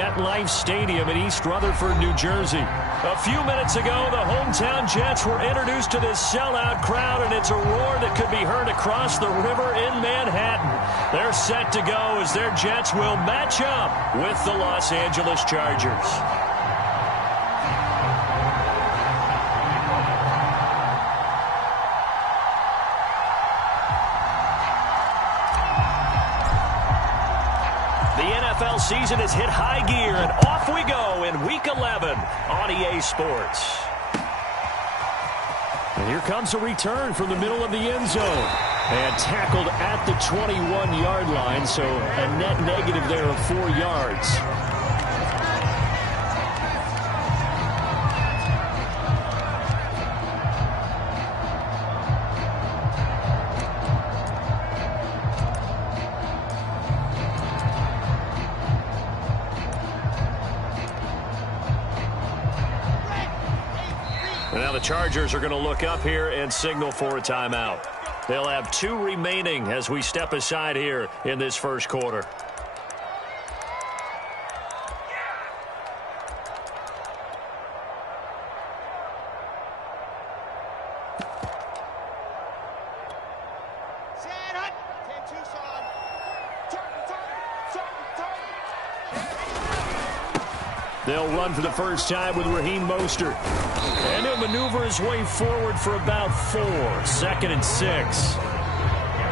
MetLife Stadium in East Rutherford, New Jersey. A few minutes ago, the hometown Jets were introduced to this sellout crowd, and it's a roar that could be heard across the river in Manhattan. They're set to go as their Jets will match up with the Los Angeles Chargers. Season has hit high gear, and off we go in Week 11 on EA Sports. And here comes a return from the middle of the end zone. And tackled at the 21-yard line, so a net negative there of 4 yards. Now the Chargers are going to look up here and signal for a timeout. They'll have 2 remaining as we step aside here in this first quarter. They'll run for the first time with Raheem Mostert. And he'll maneuver his way forward for about 4. 2nd and 6.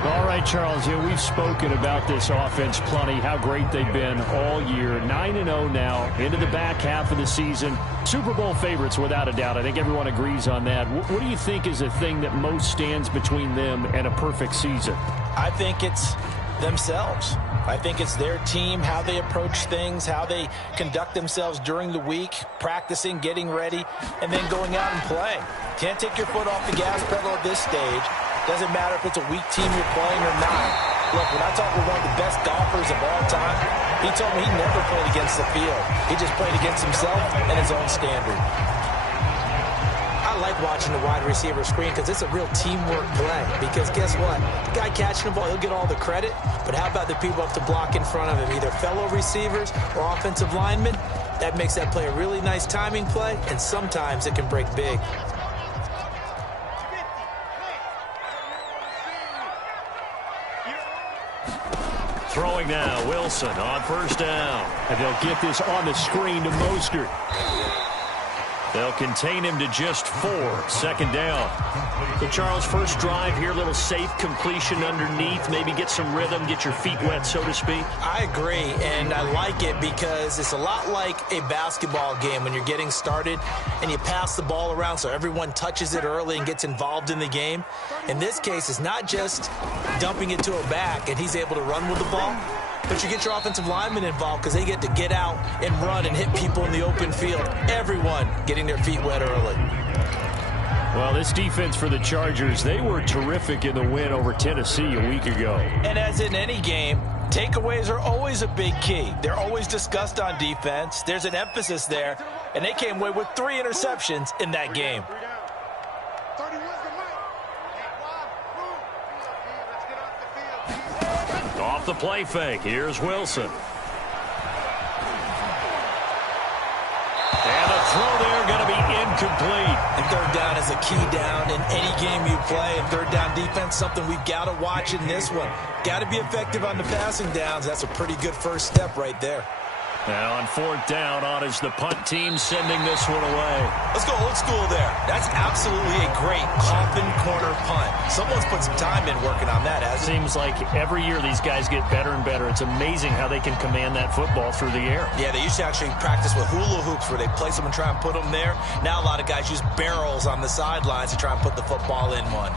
All right, Charles, we've spoken about this offense plenty, how great they've been all year. 9-0 now, into the back half of the season. Super Bowl favorites, without a doubt. I think everyone agrees on that. What do you think is the thing that most stands between them and a perfect season? I think it's themselves. I think it's their team, how they approach things, how they conduct themselves during the week, practicing, getting ready, and then going out and playing. Can't take your foot off the gas pedal at this stage. Doesn't matter if it's a weak team you're playing or not. Look, when I talk with one of the best golfers of all time, he told me he never played against the field. He just played against himself and his own standard. I like watching the wide receiver screen because it's a real teamwork play. Because guess what? The guy catching the ball, he'll get all the credit. But how about the people up to block in front of him, either fellow receivers or offensive linemen? That makes that play a really nice timing play, and sometimes it can break big. Throwing now, Wilson on first down. And they'll get this on the screen to Mostert. They'll contain him to just 4. 2nd down. So, Charles, first drive here, little safe completion underneath. Maybe get some rhythm, get your feet wet, so to speak. I agree, and I like it because it's a lot like a basketball game when you're getting started and you pass the ball around so everyone touches it early and gets involved in the game. In this case, it's not just dumping it to a back and he's able to run with the ball, but you get your offensive linemen involved because they get to get out and run and hit people in the open field. Everyone getting their feet wet early. Well, this defense for the Chargers, they were terrific in the win over Tennessee a week ago. And as in any game, takeaways are always a big key. They're always discussed on defense. There's an emphasis there, and they came away with 3 interceptions in that game. Off the play fake, here's Wilson. And the throw there going to be incomplete. And 3rd down is a key down in any game you play. And 3rd down defense, something we've got to watch in this one. Got to be effective on the passing downs. That's a pretty good first step right there. Now on 4th down, on is the punt team sending this one away. Let's go old school there. That's absolutely a great coffin corner punt. Someone's put some time in working on that. It seems like every year these guys get better and better. It's amazing how they can command that football through the air. Yeah, they used to actually practice with hula hoops where they place them and try and put them there. Now a lot of guys use barrels on the sidelines to try and put the football in one.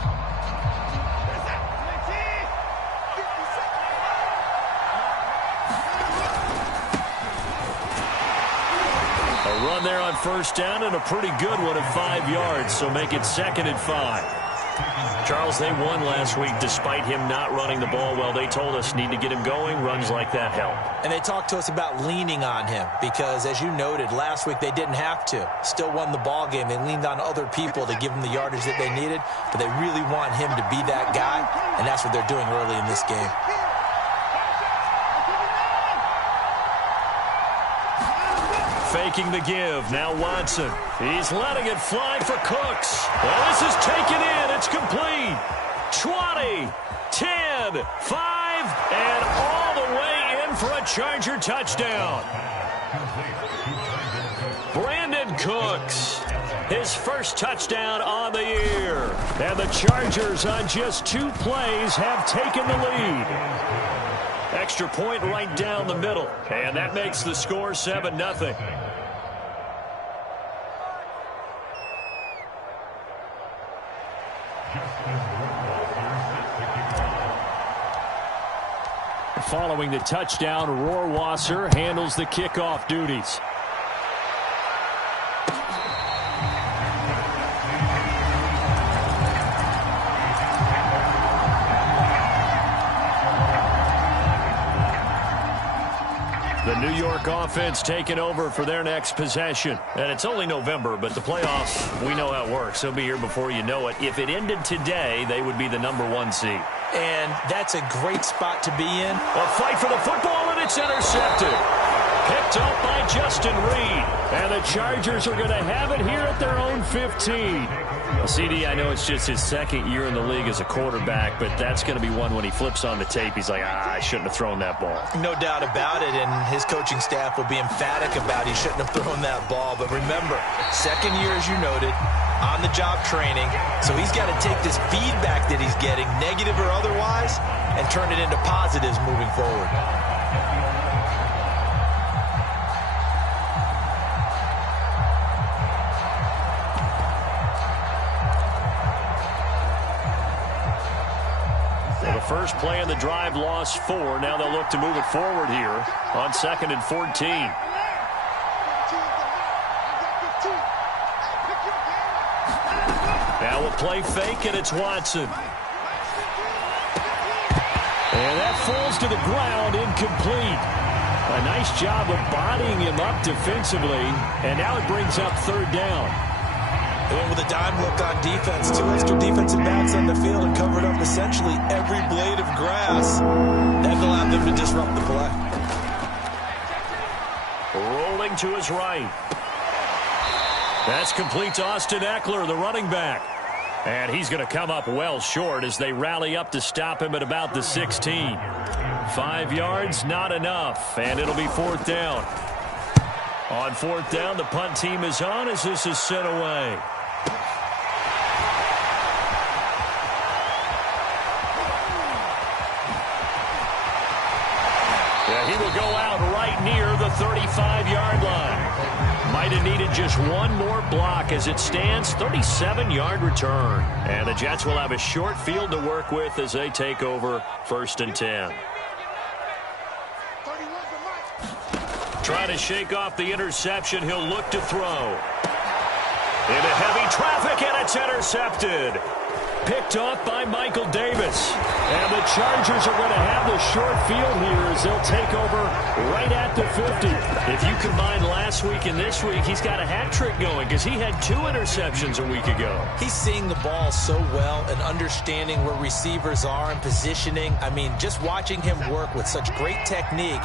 Run there on first down and a pretty good one at 5 yards, so make it 2nd and 5. Charles, they won last week despite him not running the ball well. They told us need to get him going. Runs like that help. And they talked to us about leaning on him because, as you noted, last week they didn't have to. Still won the ball game. They leaned on other people to give them the yardage that they needed, but they really want him to be that guy, and that's what they're doing early in this game. faking the give. Now Watson. He's letting it fly for Cooks. Well, this is taken in. It's complete. 20, 10, 5, and all the way in for a Charger touchdown. Brandon Cooks, his first touchdown on the year. And the Chargers on just 2 plays have taken the lead. Extra point right down the middle. And that makes the score 7-0. Following the touchdown, Rohrwasser handles the kickoff duties. The New York offense taking over for their next possession. And it's only November, but the playoffs, we know how it works. They'll be here before you know it. If it ended today, they would be the #1 seed. And that's a great spot to be in. A fight for the football, and it's intercepted. Picked up by Justin Reed. And the Chargers are going to have it here at their own 15. Well, CD, I know it's just his second year in the league as a quarterback, but that's going to be one when he flips on the tape. He's like, I shouldn't have thrown that ball. No doubt about it, and his coaching staff will be emphatic about he shouldn't have thrown that ball. But remember, second year, as you noted, on-the-job training. So he's got to take this feedback that he's getting, negative or otherwise, and turn it into positives moving forward. First play in the drive, lost 4. Now they'll look to move it forward here on 2nd and 14. Now a play fake, and it's Watson. And that falls to the ground, incomplete. A nice job of bodying him up defensively, and now it brings up 3rd down. And with a dime look on defense, 2 extra defensive backs on the field and covered up essentially every blade of grass. That allowed them to disrupt the play. Rolling to his right. That's complete to Austin Eckler, the running back. And he's going to come up well short as they rally up to stop him at about the 16. 5 yards, not enough, and it'll be 4th down. On 4th down, the punt team is on as this is sent away. Yeah, he will go out right near the 35-yard line. Might have needed just one more block as it stands, 37-yard return. And the Jets will have a short field to work with as they take over 1st and 10. Trying to shake off the interception, he'll look to throw. Into heavy traffic, and it's intercepted. Picked off by Michael Davis. And the Chargers are going to have the short field here as they'll take over right at the 50. If you combine last week and this week, he's got a hat trick going because he had 2 interceptions a week ago. He's seeing the ball so well and understanding where receivers are and positioning. I mean, just watching him work with such great technique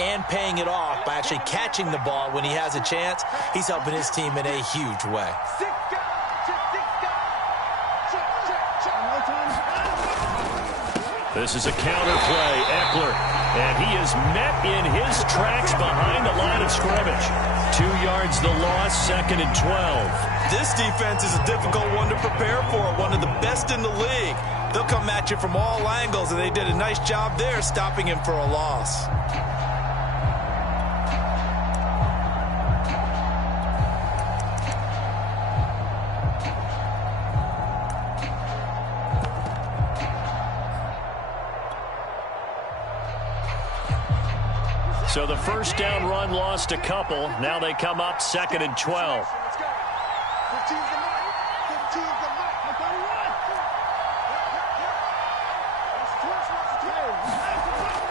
and paying it off by actually catching the ball when he has a chance, he's helping his team in a huge way. This is a counter play, Eckler, and he is met in his tracks behind the line of scrimmage. 2 yards the loss, 2nd and 12. This defense is a difficult one to prepare for, one of the best in the league. They'll come at you from all angles, and they did a nice job there stopping him for a loss. So the first down run lost a couple. Now they come up 2nd and 12.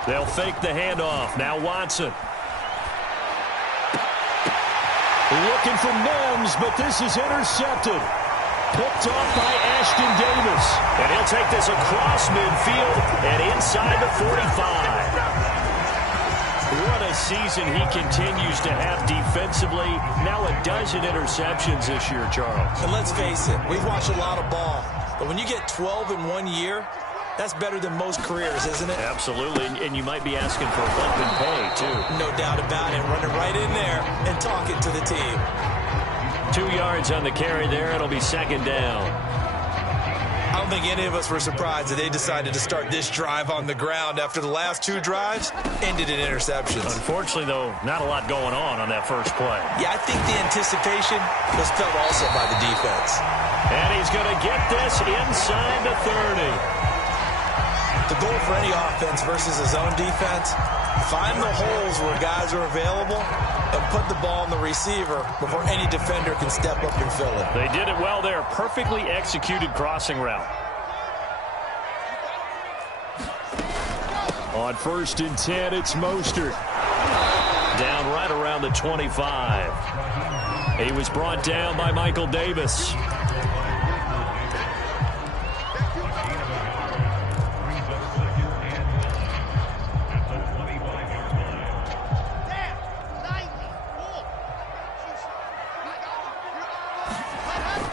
They'll fake the handoff. Now Watson. Looking for Mims, but this is intercepted. Picked off by Ashton Davis. And he'll take this across midfield and inside the 45. What a this season he continues to have defensively. Now a dozen interceptions this year, Charles. And let's face it, we've watched a lot of ball. But when you get 12 in 1 year, that's better than most careers, isn't it? Absolutely, and you might be asking for a bump in pay, too. No doubt about it. Running right in there and talking to the team. 2 yards on the carry there. It'll be second down. I don't think any of us were surprised that they decided to start this drive on the ground after the last 2 drives ended in interceptions. Unfortunately, though, not a lot going on that first play. Yeah, I think the anticipation was felt also by the defense. And he's going to get this inside the 30. The goal for any offense versus his own defense, find the holes where guys are available and put the ball on the receiver before any defender can step up and fill it. They did it well there. Perfectly executed crossing route. On 1st and 10, it's Mostert. Down right around the 25. He was brought down by Michael Davis.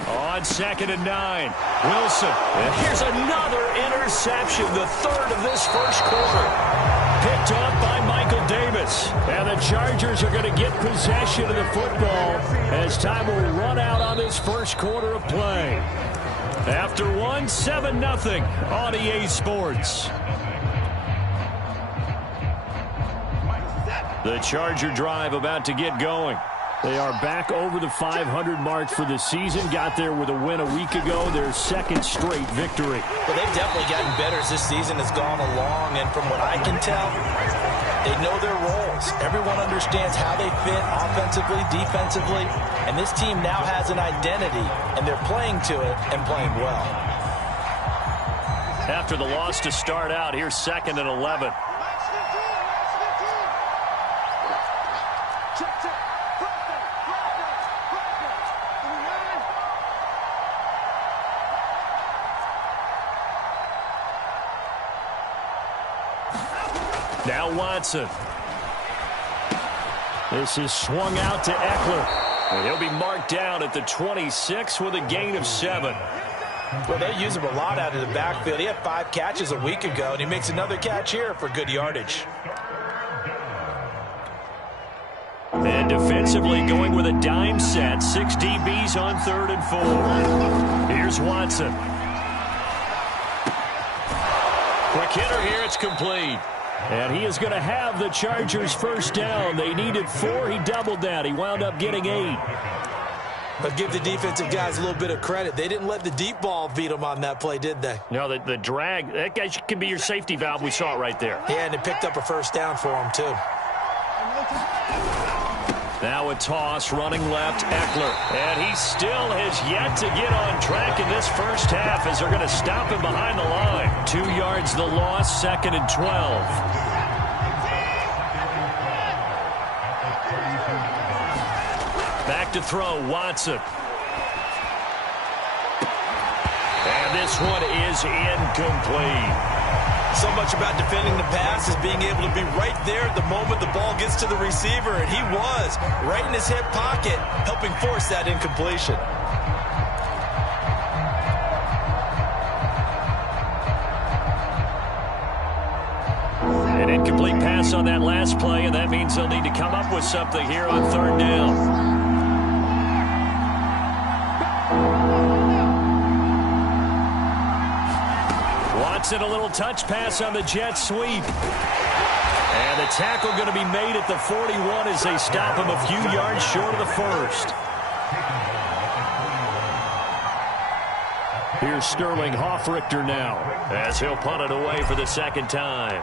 On 2nd and 9, Wilson. And here's another interception, the 3rd of this first quarter. Picked up by Michael Davis. And the Chargers are going to get possession of the football as time will run out on this first quarter of play. After 1, 7-0 on EA Sports. The Charger drive about to get going. They are back over the 500 mark for the season. Got there with a win a week ago. Their second straight victory. Well, they've definitely gotten better as this season has gone along. And from what I can tell, they know their roles. Everyone understands how they fit offensively, defensively. And this team now has an identity, and they're playing to it and playing well. After the loss to start out, here's 2nd and 11. Now Watson. This is swung out to Eckler. And he'll be marked down at the 26 with a gain of 7. Well, they use him a lot out of the backfield. He had 5 catches a week ago, and he makes another catch here for good yardage. And defensively going with a dime set. 6 DBs on 3rd and 4. Here's Watson. Quick hitter here. It's complete. And he is going to have the Chargers first down. They needed 4. He doubled that. He wound up getting 8. But give the defensive guys a little bit of credit. They didn't let the deep ball beat them on that play, did they? No, the drag, that guy can be your safety valve. We saw it right there. Yeah, and it picked up a first down for him, too. Now a toss, running left, Eckler. And he still has yet to get on track in this first half as they're going to stop him behind the line. 2 yards the loss, 2nd and 12. Back to throw, Watson. And this one is incomplete. So much about defending the pass is being able to be right there at the moment the ball gets to the receiver, and he was right in his hip pocket, helping force that incompletion. An incomplete pass on that last play, and that means they'll need to come up with something here on 3rd down. Watson, a little touch pass on the jet sweep. And the tackle going to be made at the 41 as they stop him a few yards short of the first. Here's Sterling Hoffrichter now as he'll punt it away for the 2nd time.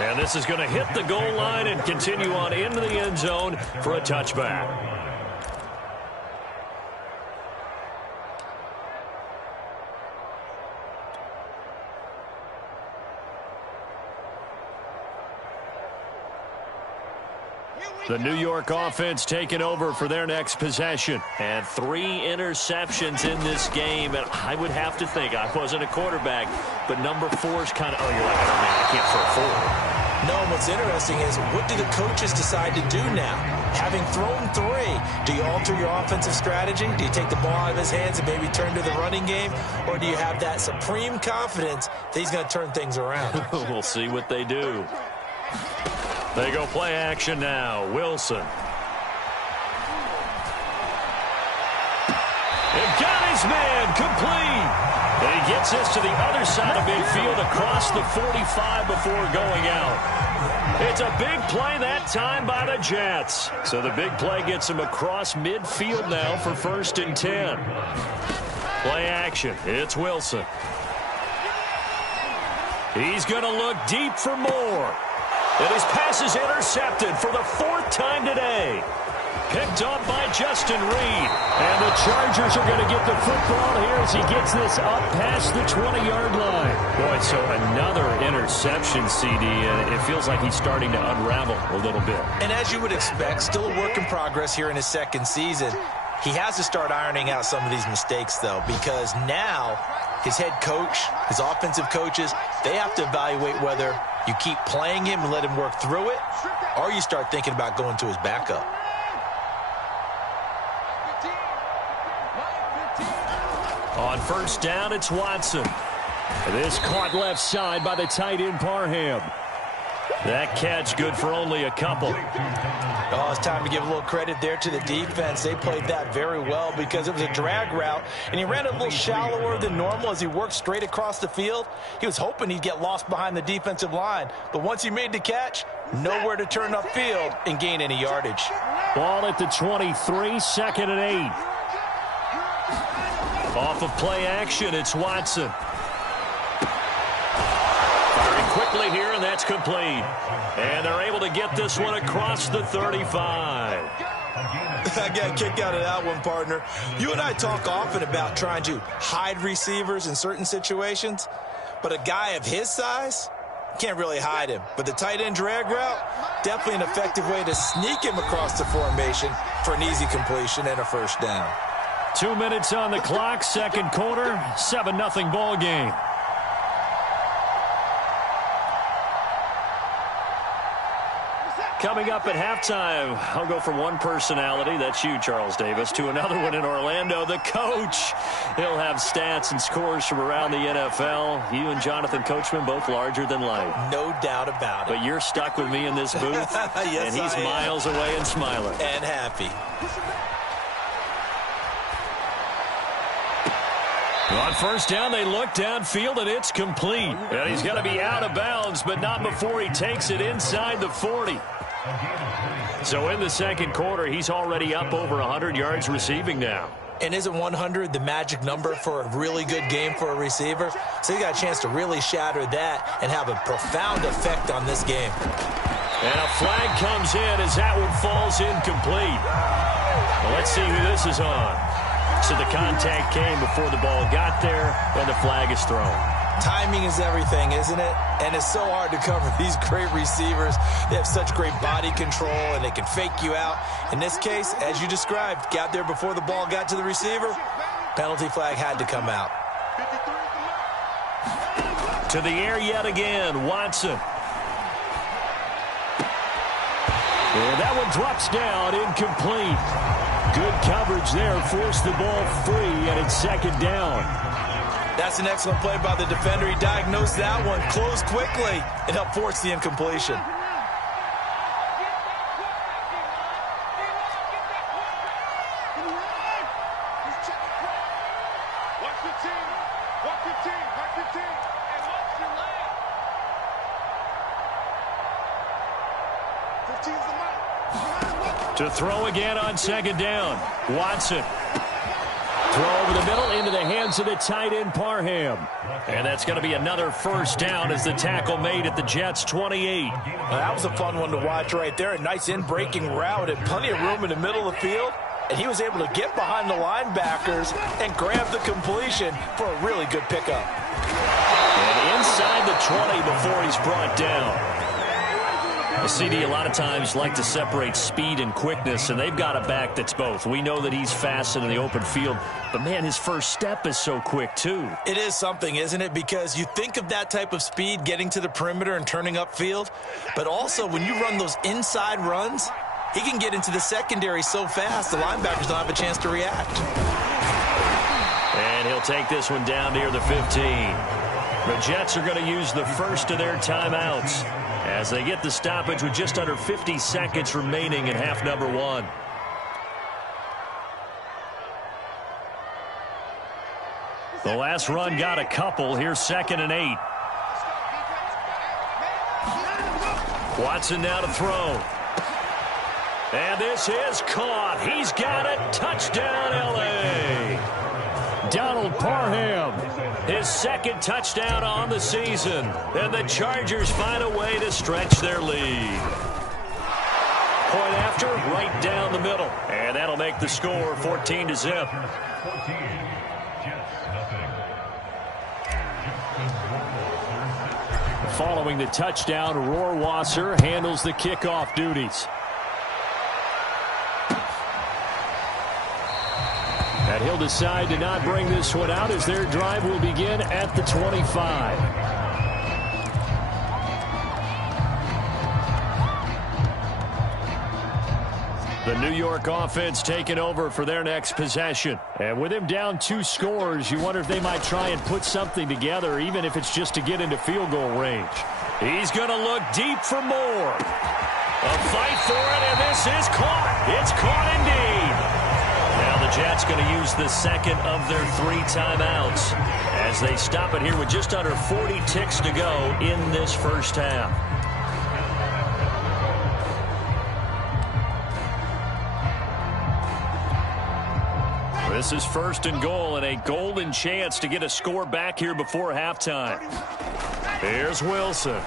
And this is going to hit the goal line and continue on into the end zone for a touchback. The New York offense taking over for their next possession. And 3 interceptions in this game. And I would have to think, I wasn't a quarterback, but number 4 is kind of, oh, you're like, oh, man, I can't throw 4. No, what's interesting is what do the coaches decide to do now? Having thrown 3, do you alter your offensive strategy? Do you take the ball out of his hands and maybe turn to the running game? Or do you have that supreme confidence that he's going to turn things around? We'll see what they do. They go play action now. Wilson. It got his man complete. And he gets this to the other side of midfield across the 45 before going out. It's a big play that time by the Jets. So the big play gets him across midfield now for 1st and 10. Play action. It's Wilson. He's going to look deep for more. And his pass is intercepted for the 4th time today. Picked up by Justin Reed. And the Chargers are going to get the football here as he gets this up past the 20-yard line. Boy, so another interception, CD, and it feels like he's starting to unravel a little bit. And as you would expect, still a work in progress here in his 2nd season. He has to start ironing out some of these mistakes, though, because now his head coach, his offensive coaches, they have to evaluate whether you keep playing him and let him work through it, or you start thinking about going to his backup. On 1st down, it's Watson. This caught left side by the tight end Parham. That catch good for only a couple. Oh, it's time to give a little credit there to the defense. They played that very well because it was a drag route, and he ran a little shallower than normal as he worked straight across the field. He was hoping he'd get lost behind the defensive line, but once he made the catch, nowhere to turn upfield and gain any yardage. Ball at the 23, 2nd and 8. Off of play action, it's Watson. Firing quickly here, and that's complete. And they're able to get this one across the 35. I got a kick out of that one, partner. You and I talk often about trying to hide receivers in certain situations, but a guy of his size can't really hide him. But the tight end drag route, definitely an effective way to sneak him across the formation for an easy completion and a 1st down. 2 minutes on the clock, 2nd quarter, 7-0 ball game. Coming up at halftime, I'll go from one personality, that's you, Charles Davis, to another one in Orlando, the coach. He'll have stats and scores from around the NFL. You and Jonathan Coachman, both larger than life. No doubt about it. But you're stuck with me in this booth, yes, and he's miles away and smiling. And happy. On 1st down, they look downfield, and it's complete. And he's going to be out of bounds, but not before he takes it inside the 40. So in the 2nd quarter, he's already up over 100 yards receiving now. And isn't 100 the magic number for a really good game for a receiver? So he got a chance to really shatter that and have a profound effect on this game. And a flag comes in as that one falls incomplete. Well, let's see who this is on. So the contact came before the ball got there, and the flag is thrown. Timing is everything, isn't it? And it's so hard to cover these great receivers. They have such great body control, and they can fake you out. In this case, as you described, got there before the ball got to the receiver. Penalty flag had to come out. To the air yet again, Watson. And that one drops down, incomplete. Good coverage there, forced the ball free, and it's 2nd down. That's an excellent play by the defender. He diagnosed that one, closed quickly, and helped force the incompletion. To throw again on 2nd down. Watson. Throw over the middle into the hands of the tight end Parham. And that's going to be another 1st down as the tackle made at the Jets 28. That was a fun one to watch right there. A nice in-breaking route and plenty of room in the middle of the field. And he was able to get behind the linebackers and grab the completion for a really good pickup. And inside the 20 before he's brought down. Well, CD, a lot of times like to separate speed and quickness, and they've got a back that's both. We know that he's fast in the open field, but, man, his first step is so quick, too. It is something, isn't it? Because you think of that type of speed getting to the perimeter and turning upfield, but also when you run those inside runs, he can get into the secondary so fast the linebackers don't have a chance to react. And he'll take this one down near the 15. The Jets are going to use the first of their timeouts as they get the stoppage with just under 50 seconds remaining in half number one. The last run got a couple. Here's 2nd and 8. Watson now to throw. And this is caught. He's got it. Touchdown, L.A. Donald Parham, his 2nd touchdown on the season. And the Chargers find a way to stretch their lead. Point after, right down the middle. And that'll make the score 14-0. Following the touchdown, Rohrwasser handles the kickoff duties. And he'll decide to not bring this one out as their drive will begin at the 25. The New York offense taking over for their next possession. And with him down 2 scores, you wonder if they might try and put something together, even if it's just to get into field goal range. He's going to look deep for more. A fight for it, and this is caught. It's caught indeed. Now the Jets going to use the 2nd of their 3 timeouts as they stop it here with just under 40 ticks to go in this first half. This is 1st and goal and a golden chance to get a score back here before halftime. Here's Wilson.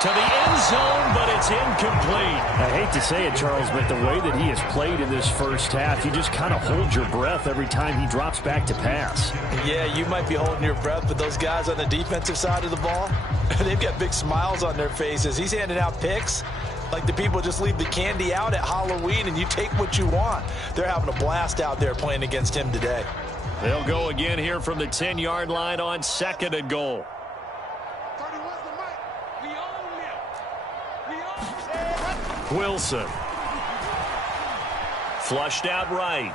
To the end zone, but it's incomplete. I hate to say it, Charles, but the way that he has played in this first half, you just kind of hold your breath every time he drops back to pass. Yeah, you might be holding your breath, but those guys on the defensive side of the ball, they've got big smiles on their faces. He's handing out picks like the people just leave the candy out at Halloween and you take what you want. They're having a blast out there playing against him today. They'll go again here from the 10-yard line on 2nd and goal. Wilson. Flushed out right.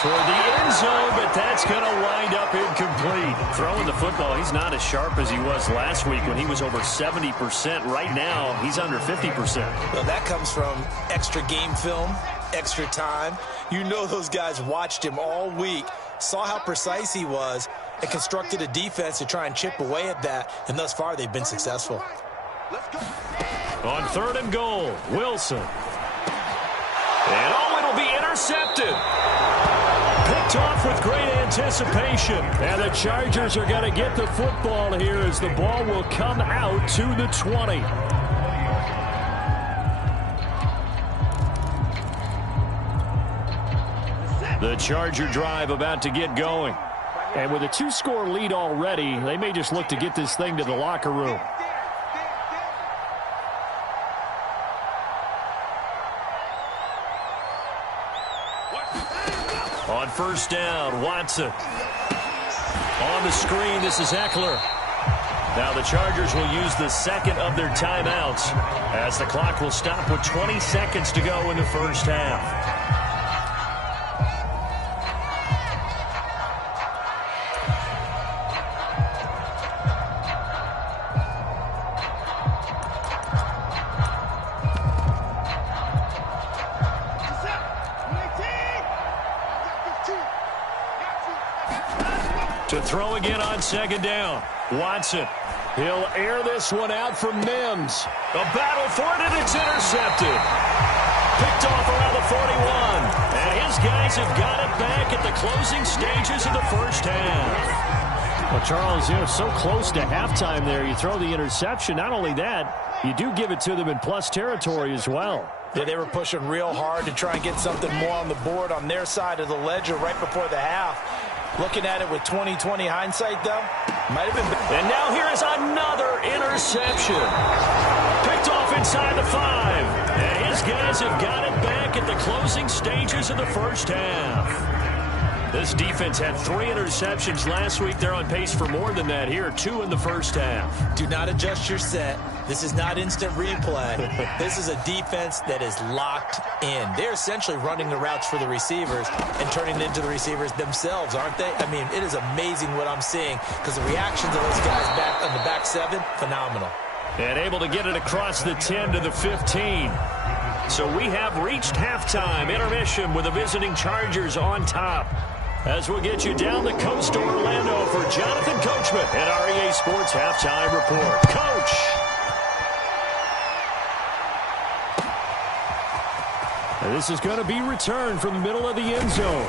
Toward the end zone, but that's going to wind up incomplete. Throwing the football, he's not as sharp as he was last week when he was over 70%. Right now, he's under 50%. Well, that comes from extra game film, extra time. You know those guys watched him all week, saw how precise he was, and constructed a defense to try and chip away at that, and thus far they've been successful. On 3rd and goal, Wilson. And it'll be intercepted. Picked off with great anticipation. And the Chargers are going to get the football here as the ball will come out to the 20. The Charger drive about to get going. And with a 2-score lead already, they may just look to get this thing to the locker room. On 1st down, Watson. On the screen, this is Eckler. Now the Chargers will use the 2nd of their timeouts as the clock will stop with 20 seconds to go in the first half. To throw again on 2nd down. Watson. He'll air this one out from Mims. A battle for it, and it's intercepted. Picked off around the 41. And his guys have got it back at the closing stages of the first half. Well, Charles, so close to halftime there. You throw the interception. Not only that, you do give it to them in plus territory as well. Yeah, they were pushing real hard to try and get something more on the board on their side of the ledger right before the half. Looking at it with 20/20 hindsight, though, Might have been. And now here is another interception. Picked off inside the 5. And his guys have got it back at the closing stages of the first half. This defense had 3 interceptions last week. They're on pace for more than that here. 2 in the first half. Do not adjust your set. This is not instant replay. This is a defense that is locked in. They're essentially running the routes for the receivers and turning it into the receivers themselves, aren't they? I mean, it is amazing what I'm seeing because the reactions of those guys back on the back 7, phenomenal. And able to get it across the 10 to the 15. So we have reached halftime intermission with the visiting Chargers on top. As we'll get you down the coast to Orlando for Jonathan Coachman at our EA Sports Halftime Report. Coach! And this is going to be returned from the middle of the end zone.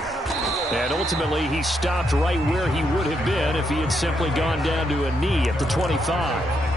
And ultimately, he stopped right where he would have been if he had simply gone down to a knee at the 25.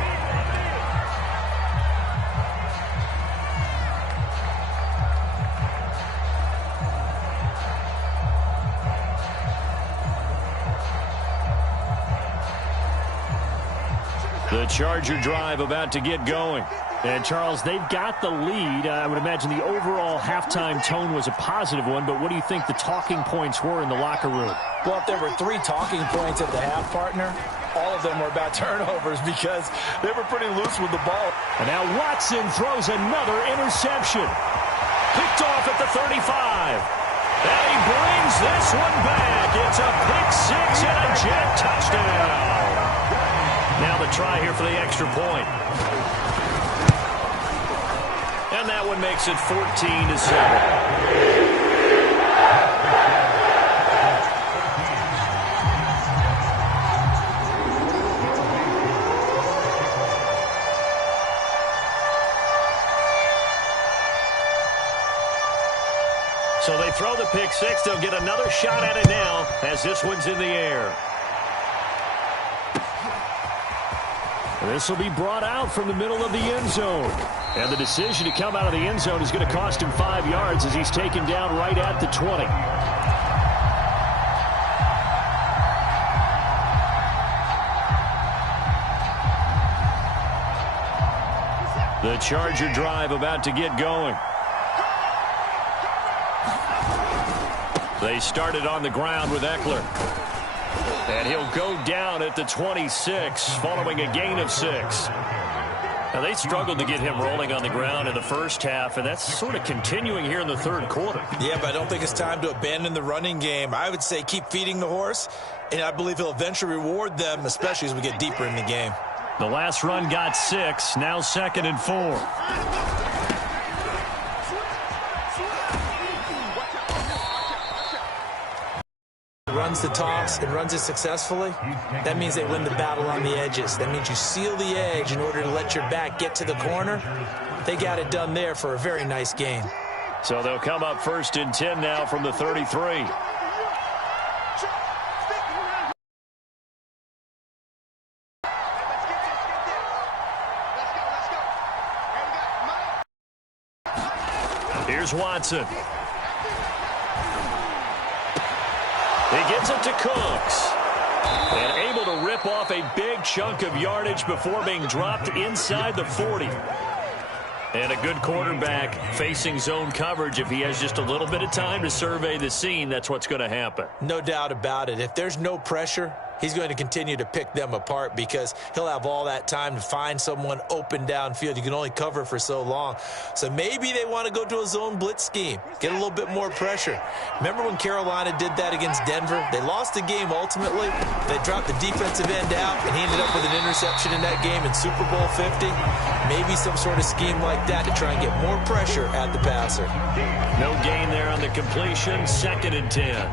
The Charger drive about to get going. And, Charles, they've got the lead. I would imagine the overall halftime tone was a positive one, but what do you think the talking points were in the locker room? Well, if there were 3 talking points at the half, partner, all of them were about turnovers because they were pretty loose with the ball. And now Watson throws another interception. Picked off at the 35. And he brings this one back. It's a pick 6 and a Jet touchdown. Now the try here for the extra point. And that one makes it 14-7. So they throw the pick 6. They'll get another shot at it now as this one's in the air. This will be brought out from the middle of the end zone. And the decision to come out of the end zone is going to cost him 5 yards as he's taken down right at the 20. The Charger drive about to get going. They started on the ground with Eckler. And he'll go down at the 26 following a gain of 6. Now, they struggled to get him rolling on the ground in the first half, and that's sort of continuing here in the third quarter. Yeah, but I don't think it's time to abandon the running game. I would say keep feeding the horse, and I believe he'll eventually reward them, especially as we get deeper in the game. The last run got 6, now 2nd and 4. Runs the toss and runs it successfully, that means they win the battle on the edges. That means you seal the edge in order to let your back get to the corner. They got it done there for a very nice game. So they'll come up 1st and 10 now from the 33. Here's Watson. He gets it to Cooks. And able to rip off a big chunk of yardage before being dropped inside the 40. And a good quarterback facing zone coverage. If he has just a little bit of time to survey the scene, that's what's going to happen. No doubt about it. If there's no pressure, he's going to continue to pick them apart because he'll have all that time to find someone open downfield. You can only cover for so long. So maybe they want to go to a zone blitz scheme, get a little bit more pressure. Remember when Carolina did that against Denver? They lost the game ultimately. They dropped the defensive end out, and he ended up with an interception in that game in Super Bowl 50. Maybe some sort of scheme like that to try and get more pressure at the passer. No gain there on the completion. 2nd and 10.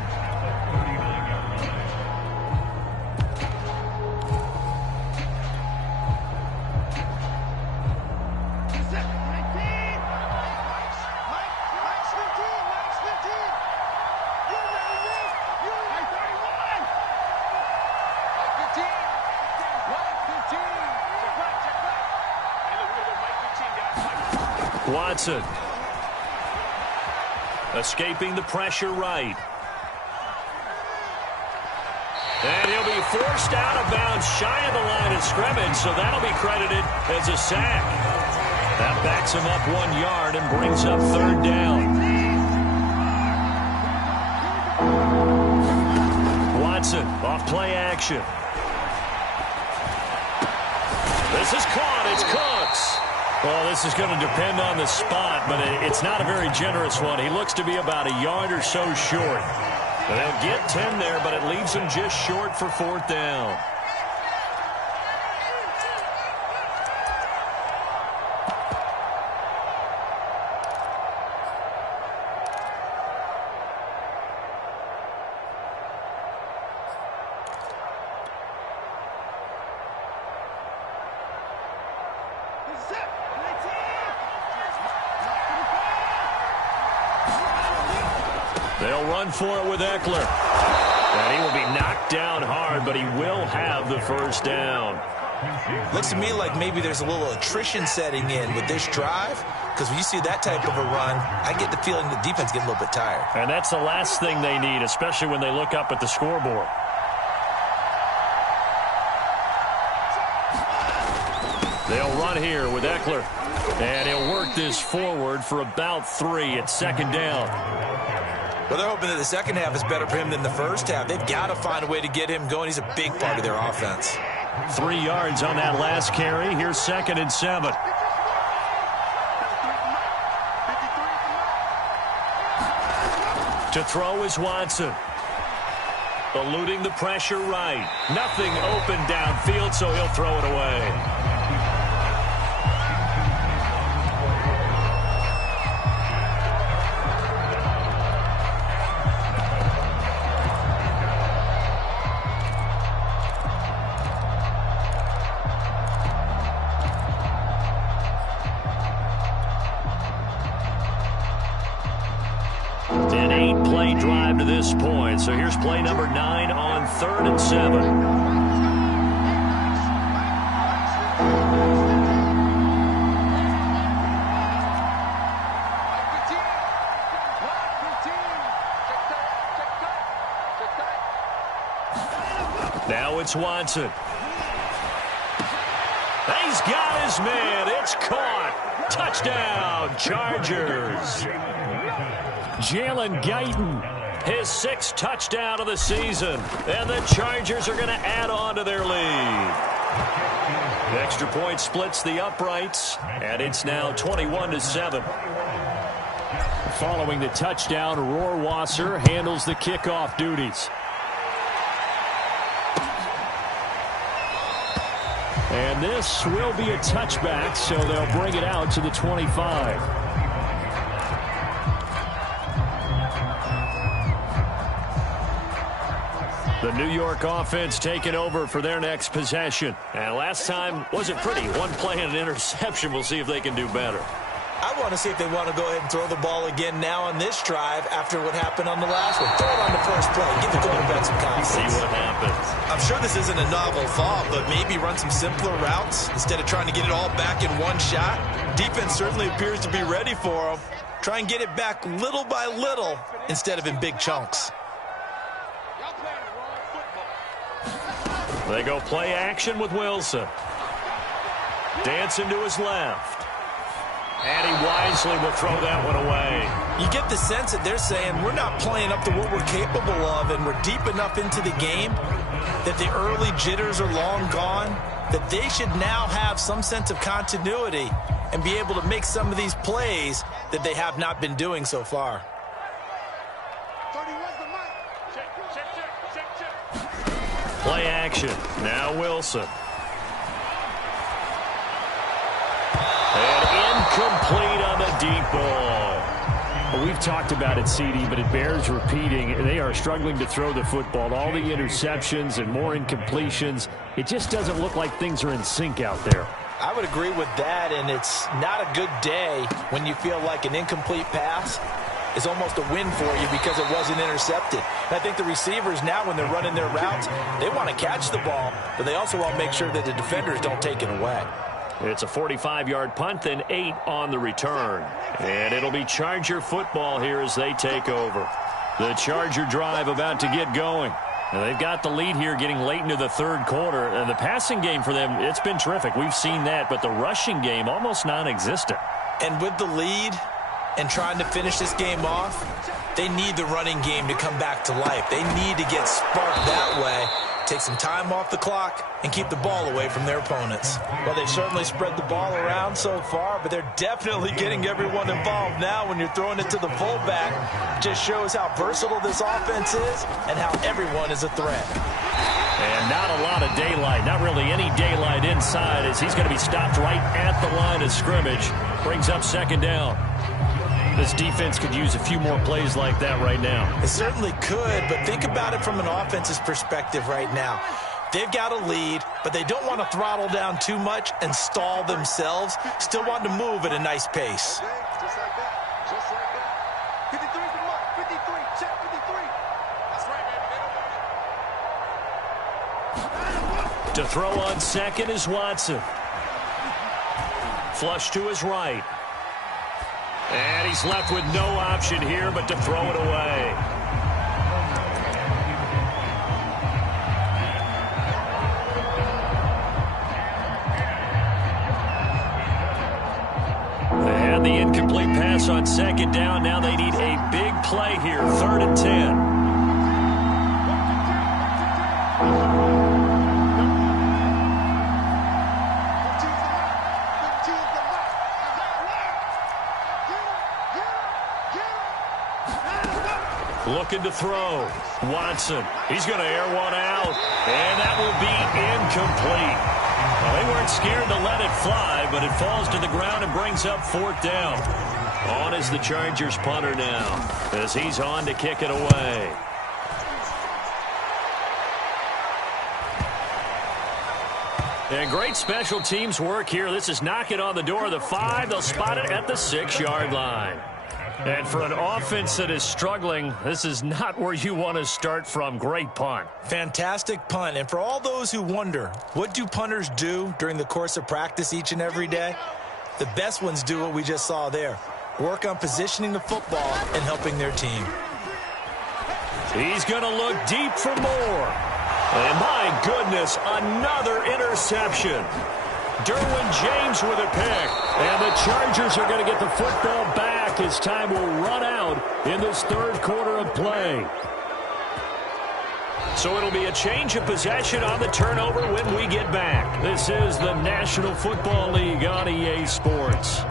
Watson. Escaping the pressure right. And he'll be forced out of bounds shy of the line of scrimmage, so that'll be credited as a sack. That backs him up 1 yard and brings up third down. Watson off play action. This is caught. It's Cooks. Well, this is going to depend on the spot, but it's not a very generous one. He looks to be about a yard or so short. They'll get 10 there, but it leaves him just short for fourth down. They'll run for it with Eckler. And he will be knocked down hard, but he will have the first down. Looks to me like maybe there's a little attrition setting in with this drive, because when you see that type of a run, I get the feeling the defense getting a little bit tired. And that's the last thing they need, especially when they look up at the scoreboard. They'll run here with Eckler. And he'll work this forward for about 3 at second down. Well, they're hoping that the second half is better for him than the first half. They've got to find a way to get him going. He's a big part of their offense. 3 yards on that last carry. Here's 2nd and 7. To throw is Watson. Eluding the pressure right. Nothing open downfield, so he'll throw it away. An 8-play drive to this point. So here's play number 9 on 3rd and 7. Now it's Watson. He's got his man. It's caught. Touchdown, Chargers. Jalen Guyton, his 6th touchdown of the season. And the Chargers are going to add on to their lead. The extra point splits the uprights, and it's now 21-7. Following the touchdown, Rohrwasser handles the kickoff duties. And this will be a touchback, so they'll bring it out to the 25. The New York offense taking over for their next possession. And last time wasn't pretty. 1 play and an interception. We'll see if they can do better. I want to see if they want to go ahead and throw the ball again now on this drive after what happened on the last one. Throw it on the first play. Give the quarterback some confidence. See what happens. I'm sure this isn't a novel thought, but maybe run some simpler routes instead of trying to get it all back in one shot. Defense certainly appears to be ready for them. Try and get it back little by little instead of in big chunks. They go play action with Wilson. Dancing to his left. And he wisely will throw that one away. You get the sense that they're saying we're not playing up to what we're capable of, and we're deep enough into the game that the early jitters are long gone, that they should now have some sense of continuity and be able to make some of these plays that they have not been doing so far. Play action. Now Wilson. And incomplete on the deep ball. Well, we've talked about it, CD, but it bears repeating. They are struggling to throw the football. All the interceptions and more incompletions. It just doesn't look like things are in sync out there. I would agree with that, and it's not a good day when you feel like an incomplete pass is almost a win for you because it wasn't intercepted. And I think the receivers now, when they're running their routes, they want to catch the ball, but they also want to make sure that the defenders don't take it away. It's a 45-yard punt, then 8 on the return. And it'll be Charger football here as they take over. The Charger drive about to get going. They've got the lead here getting late into the third quarter. And the passing game for them, it's been terrific. We've seen that. But the rushing game, almost non-existent. And with the lead and trying to finish this game off, they need the running game to come back to life. They need to get sparked that way, take some time off the clock, and keep the ball away from their opponents. Well, they've certainly spread the ball around so far, but they're definitely getting everyone involved now when you're throwing it to the fullback. Just shows how versatile this offense is and how everyone is a threat. And not a lot of daylight, not really any daylight inside, as he's going to be stopped right at the line of scrimmage. Brings up second down. This defense could use a few more plays like that right now. It certainly could, but think about it from an offense's perspective right now. They've got a lead, but they don't want to throttle down too much and stall themselves. Still want to move at a nice pace. Just like that. Just like that. 53's the mark. 53. Check 53. That's right, baby. To throw on second is Watson. Flush to his right. And he's left with no option here but to throw it away. They had the incomplete pass on second down. Now they need a big play here. 3rd and 10. Looking to throw. Watson. He's going to air one out. And that will be incomplete. Well, they weren't scared to let it fly, but it falls to the ground and brings up 4th down. On is the Chargers punter now, as he's on to kick it away. And great special teams work here. This is knocking on the door of the 5. They'll spot it at the 6-yard line. And for an offense that is struggling, this is not where you want to start from. Great punt. Fantastic punt. And for all those who wonder, what do punters do during the course of practice each and every day? The best ones do what we just saw there. Work on positioning the football and helping their team. He's going to look deep for more. And my goodness, another interception. Derwin James with a pick. And the Chargers are going to get the football back as time will run out in this 3rd quarter of play. So it'll be a change of possession on the turnover when we get back. This is the National Football League on EA Sports.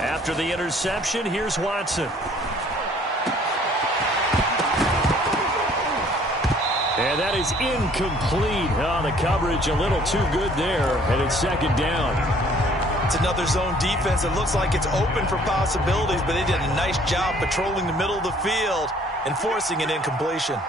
After the interception, here's Watson. And that is incomplete. Oh, the coverage a little too good there, and it's 2nd down. It's another zone defense. It looks like it's open for possibilities, but they did a nice job patrolling the middle of the field and forcing an incompletion.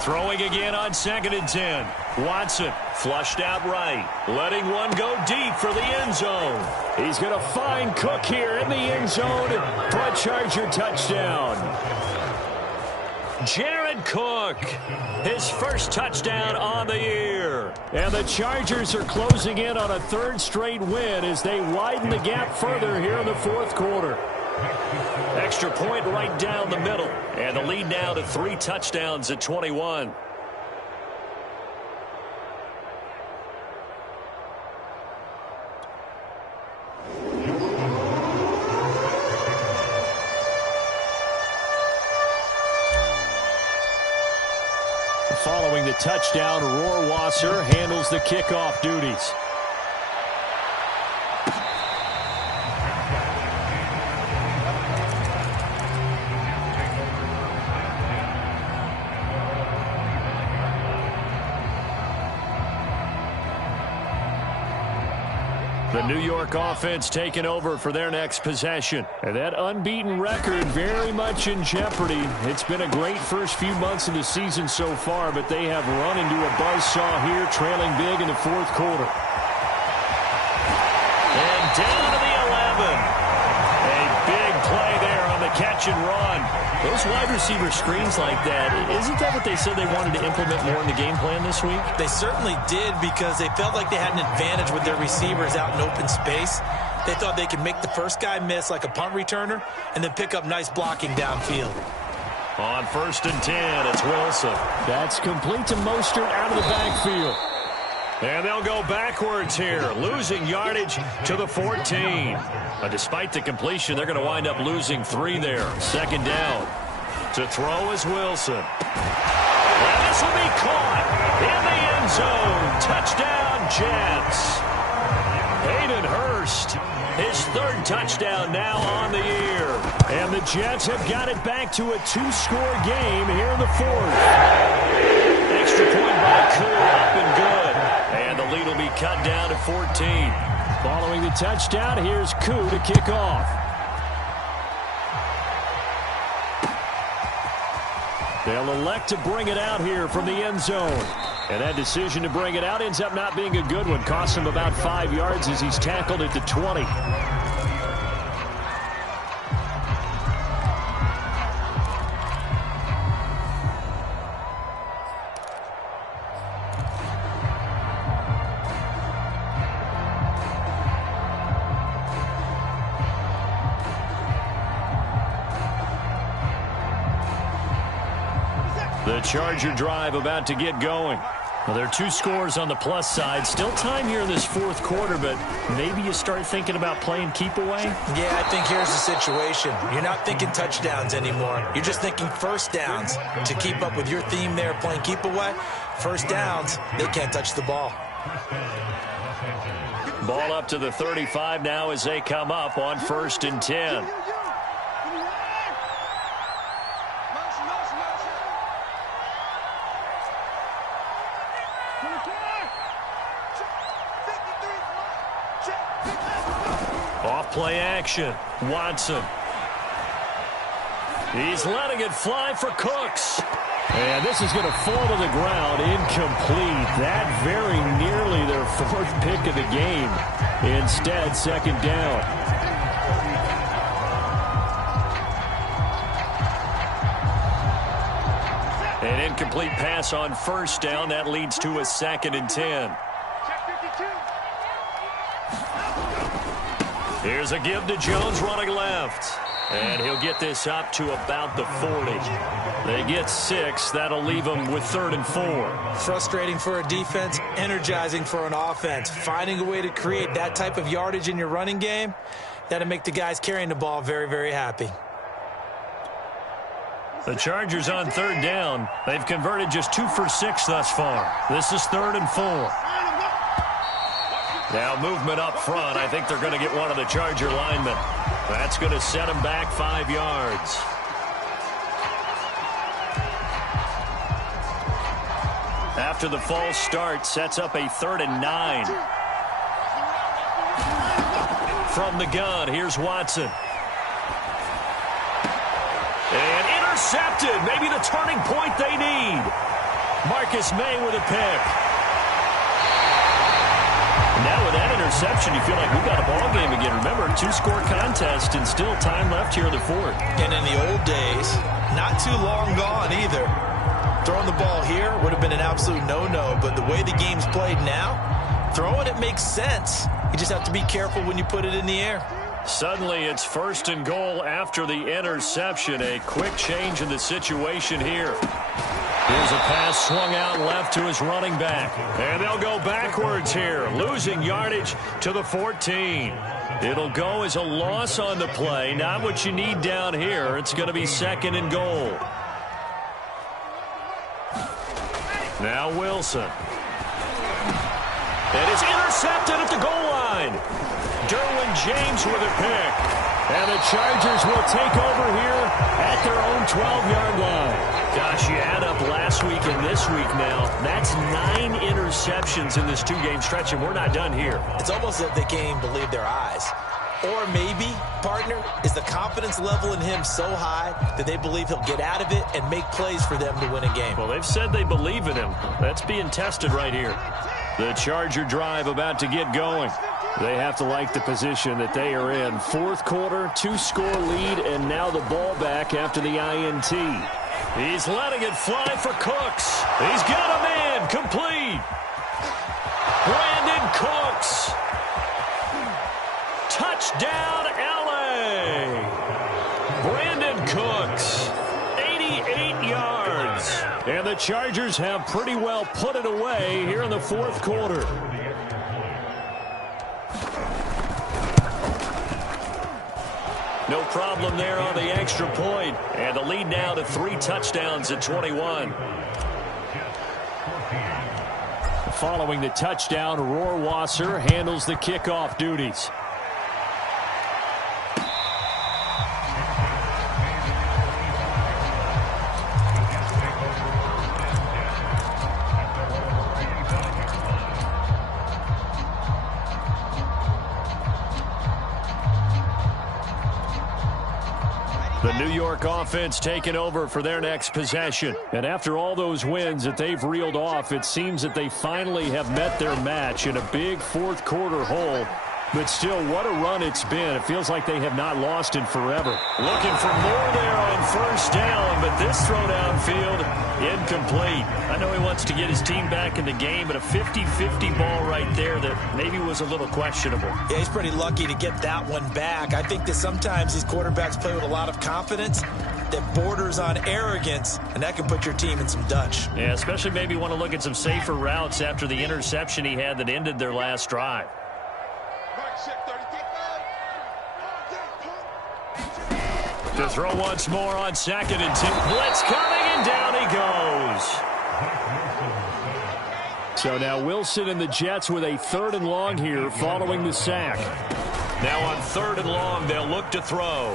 Throwing again on 2nd and 10. Watson flushed out right, letting one go deep for the end zone. He's going to find Cook here in the end zone for a Charger touchdown. Jared Cook, his first touchdown on the year. And the Chargers are closing in on a 3rd straight win as they widen the gap further here in the 4th quarter. Extra point right down the middle. And the lead now to 3 touchdowns at 21. Following the touchdown, Rohrwasser handles the kickoff duties. The New York offense taking over for their next possession. And that unbeaten record very much in jeopardy. It's been a great first few months of the season so far, but they have run into a buzzsaw here, trailing big in the fourth quarter. And down to the 11. A big play there on the catch and run. Those wide receiver screens like that, isn't that what they said they wanted to implement more in the game plan this week? They certainly did, because they felt like they had an advantage with their receivers out in open space. They thought they could make the first guy miss like a punt returner and then pick up nice blocking downfield. On 1st and 10, it's Wilson. That's complete to Mostert out of the backfield. And they'll go backwards here, losing yardage to the 14. Despite the completion, they're going to wind up losing 3 there. 2nd down. To throw is Wilson. And this will be caught in the end zone. Touchdown, Jets. Hayden Hurst, his 3rd touchdown now on the year. And the Jets have got it back to a 2-score game here in the 4th. Extra point by Koo, up and good. And the lead will be cut down to 14. Following the touchdown, here's Koo to kick off. They'll elect to bring it out here from the end zone. And that decision to bring it out ends up not being a good one. Costs him about 5 yards as he's tackled at the 20. The Charger drive about to get going. Well, there are 2 scores on the plus side. Still time here in this 4th quarter, but maybe you start thinking about playing keep away? Yeah, I think here's the situation. You're not thinking touchdowns anymore. You're just thinking first downs. To keep up with your theme there, playing keep away, first downs, they can't touch the ball. Ball up to the 35 now as they come up on 1st and 10. Off-play action. Watson. He's letting it fly for Cooks. And this is going to fall to the ground, incomplete. That very nearly their 4th pick of the game. Instead, 2nd down. An incomplete pass on 1st down. That leads to a 2nd and 10. Here's a give to Jones running left. And he'll get this up to about the 40. They get 6. That'll leave them with 3rd and 4. Frustrating for a defense, energizing for an offense. Finding a way to create that type of yardage in your running game, that'll make the guys carrying the ball very, very happy. The Chargers on 3rd down. They've converted just 2 for 6 thus far. This is 3rd and 4. Now movement up front. I think they're going to get one of the Charger linemen. That's going to set them back 5 yards. After the false start, sets up a 3rd and 9. From the gun, here's Watson. And intercepted. Maybe the turning point they need. Marcus May with a pick. Now with that interception, you feel like we've got a ball game again. Remember, 2-score contest and still time left here in the 4th. And in the old days, not too long gone either. Throwing the ball here would have been an absolute no-no, but the way the game's played now, throwing it makes sense. You just have to be careful when you put it in the air. Suddenly, it's 1st and goal after the interception. A quick change in the situation here. Here's a pass swung out left to his running back. And they'll go backwards here, losing yardage to the 14. It'll go as a loss on the play. Not what you need down here. It's going to be 2nd and goal. Now Wilson. It is intercepted at the goal line. Derwin James with a pick. And the Chargers will take over here at their own 12-yard line. Gosh, you add up last week and this week now. That's 9 interceptions in this 2-game stretch, and we're not done here. It's almost as if they can't even believe their eyes. Or maybe, partner, is the confidence level in him so high that they believe he'll get out of it and make plays for them to win a game. Well, they've said they believe in him. That's being tested right here. The Charger drive about to get going. They have to like the position that they are in. Fourth quarter, 2-score lead, and now the ball back after the INT. He's letting it fly for Cooks. He's got a man complete. Brandon Cooks. Touchdown, L.A. Brandon Cooks, 88 yards. And the Chargers have pretty well put it away here in the fourth quarter. No problem there on the extra point. And the lead now to 3 touchdowns at 21. Following the touchdown, Rohrwasser handles the kickoff duties. The New York offense taking over for their next possession. And after all those wins that they've reeled off, it seems that they finally have met their match in a big fourth quarter hole. But still, what a run it's been. It feels like they have not lost in forever. Looking for more there on first down, but this throw downfield, incomplete. I know he wants to get his team back in the game, but a 50-50 ball right there that maybe was a little questionable. Yeah, he's pretty lucky to get that one back. I think that sometimes these quarterbacks play with a lot of confidence that borders on arrogance, and that can put your team in some Dutch. Yeah, especially maybe want to look at some safer routes after the interception he had that ended their last drive. To throw once more on 2nd and 2. Blitz coming, and down he goes. So now Wilson and the Jets with a 3rd and long here following the sack. Now on 3rd and long, they'll look to throw.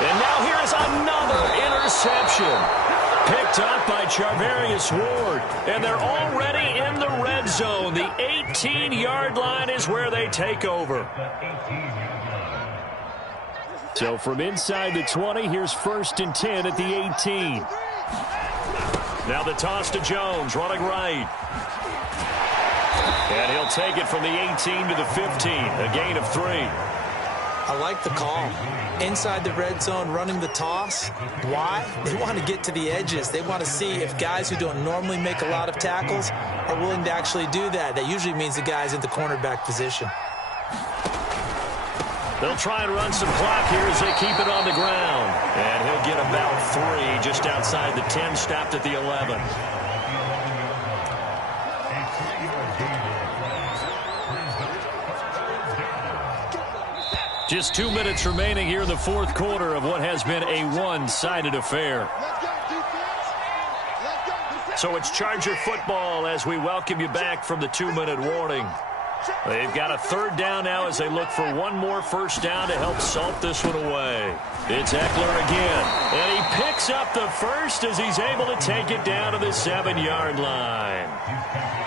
And now here is another interception. Picked up by Charvarius Ward. And they're already in the red zone. The 18-yard line is where they take over. So from inside the 20, here's 1st and 10 at the 18. Now the toss to Jones, running right. And he'll take it from the 18 to the 15, a gain of 3. I like the call. Inside the red zone, running the toss. Why? They want to get to the edges. They want to see if guys who don't normally make a lot of tackles are willing to actually do that. That usually means the guy's in the cornerback position. They'll try and run some clock here as they keep it on the ground. And he'll get about 3 just outside the 10, stopped at the 11. Just 2 minutes remaining here in the fourth quarter of what has been a one-sided affair. So it's Charger football as we welcome you back from the 2-minute warning. They've got a 3rd down now as they look for one more first down to help salt this one away. It's Eckler again, and he picks up the first as he's able to take it down to the 7-yard line.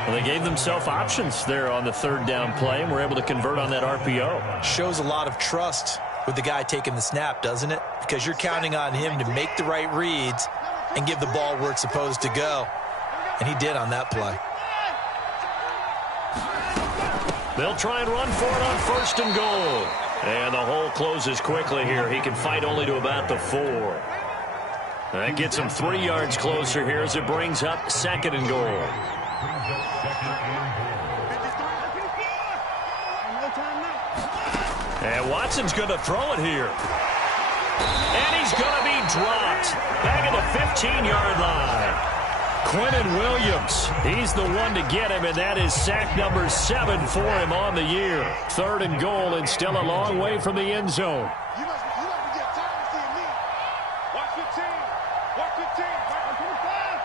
Well, they gave themselves options there on the 3rd down play and were able to convert on that RPO. Shows a lot of trust with the guy taking the snap, doesn't it? Because you're counting on him to make the right reads and give the ball where it's supposed to go. And he did on that play. They'll try and run for it on 1st and goal. And the hole closes quickly here. He can fight only to about the 4. That gets him 3 yards closer here as it brings up 2nd and goal. And Watson's going to throw it here. And he's going to be dropped back at the 15-yard line. Quinnen Williams, he's the one to get him, and that is sack number 7 for him on the year. 3rd and goal, and still a long way from the end zone. You like to get tired of seeing me. Watch 15. Watch 15. Watch 25.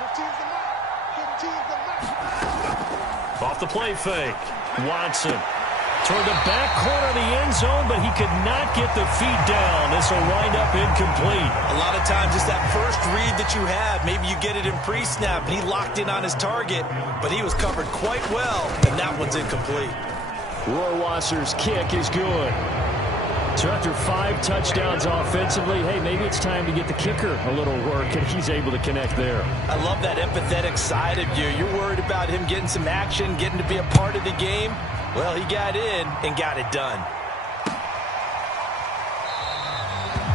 15's the mark. 15's the mark. Off the play fake. Watson toward the back corner of the end zone, but he could not get the feet down. This will wind up incomplete. A lot of times it's that first read that you have. Maybe you get it in pre-snap, and he locked in on his target, but he was covered quite well, and that one's incomplete. Rohrwasser's kick is good. So after 5 touchdowns offensively, hey, maybe it's time to get the kicker a little work, and he's able to connect there. I love that empathetic side of you. You're worried about him getting some action, getting to be a part of the game. Well, he got in and got it done.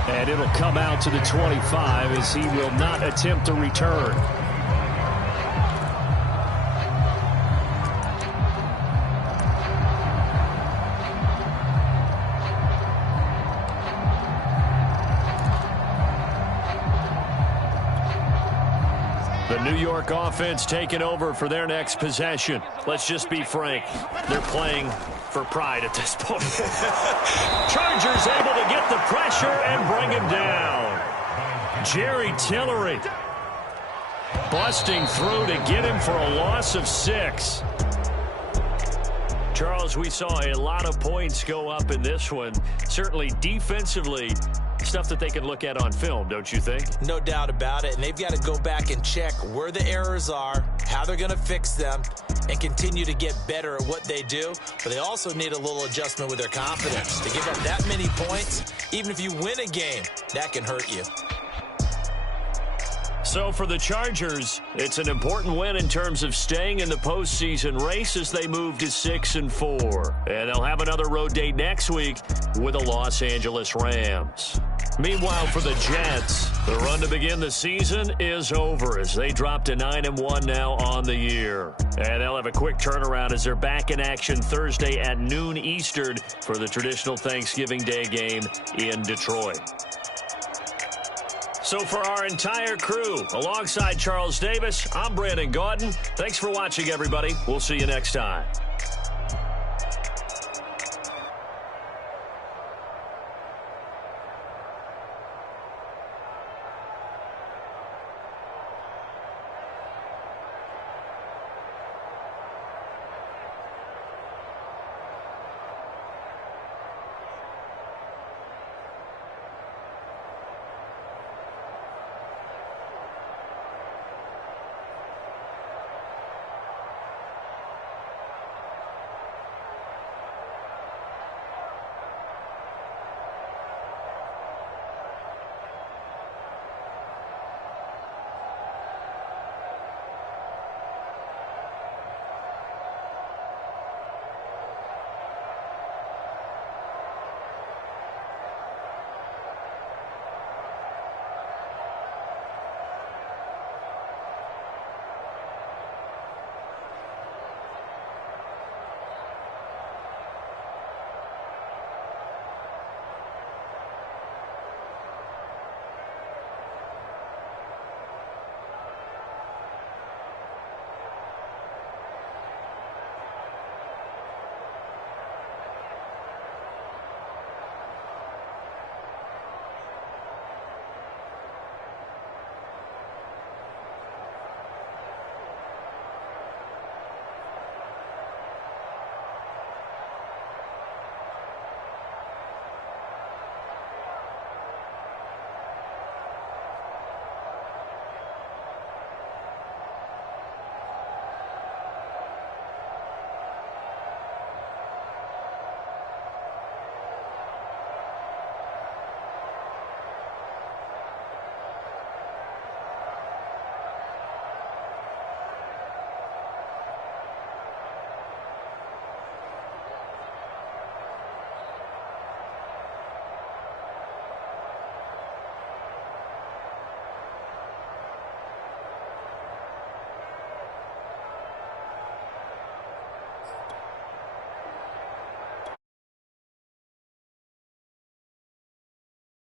And it'll come out to the 25 as he will not attempt to return. The New York offense taking over for their next possession. Let's just be frank. They're playing for pride at this point. Chargers able to get the pressure and bring him down. Jerry Tillery busting through to get him for a loss of 6. Charles, we saw a lot of points go up in this one. Certainly defensively, stuff that they can look at on film, don't you think? No doubt about it, and they've got to go back and check where the errors are, how they're going to fix them, and continue to get better at what they do. But they also need a little adjustment with their confidence. To give up that many points, even if you win a game, that can hurt you. So for the Chargers, it's an important win in terms of staying in the postseason race as they move to 6-4. And they'll have another road date next week with the Los Angeles Rams. Meanwhile, for the Jets, the run to begin the season is over as they drop to 9-1 now on the year. And they'll have a quick turnaround as they're back in action Thursday at noon Eastern for the traditional Thanksgiving Day game in Detroit. So for our entire crew, alongside Charles Davis, I'm Brandon Gaudin. Thanks for watching, everybody. We'll see you next time.